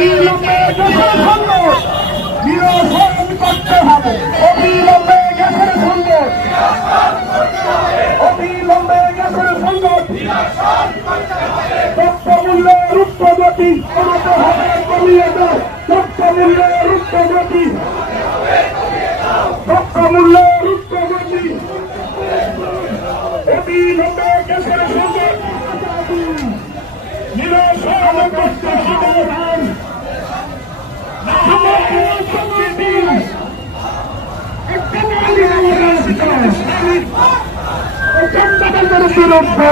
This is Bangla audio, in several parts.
অবিলম্বে গ্যাসের সংকট নিরসন করতে হবে। অবিলম্বে গ্যাসের সংকট, অবিলম্বে গ্যাসের সংকট দ্রব্যমূল্যের ঊর্ধ্বগতি কমাতে হবে, কমিয়ে দাও। দ্রব্যমূল্যের ঊর্ধ্বগতি, দ্রব্যমূল্যের ঊর্ধ্বগতি, অবিলম্বে গ্যাসের সংকট নিরসন করতে হবে। বিরুদ্ধে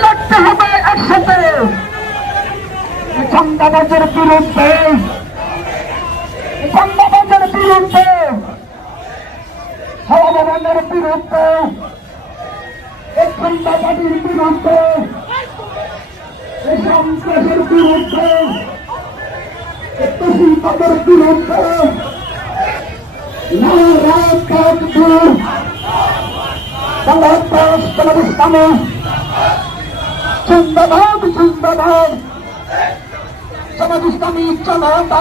লড়তে হবে একসাথে, চাঁদাবাজের বিরুদ্ধে, চাঁদাবাজের বিরুদ্ধে, হাওয়াবানের বিরুদ্ধে, চাঁদাবাজির বিরুদ্ধে, সন্ত্রাসের বিরুদ্ধে, তহসিলদারের বিরুদ্ধে বাংলাদেশ জামাত ইসলামী জিন্দাবাদ, জিন্দাবাদ, জামাত ইসলামী জামাত।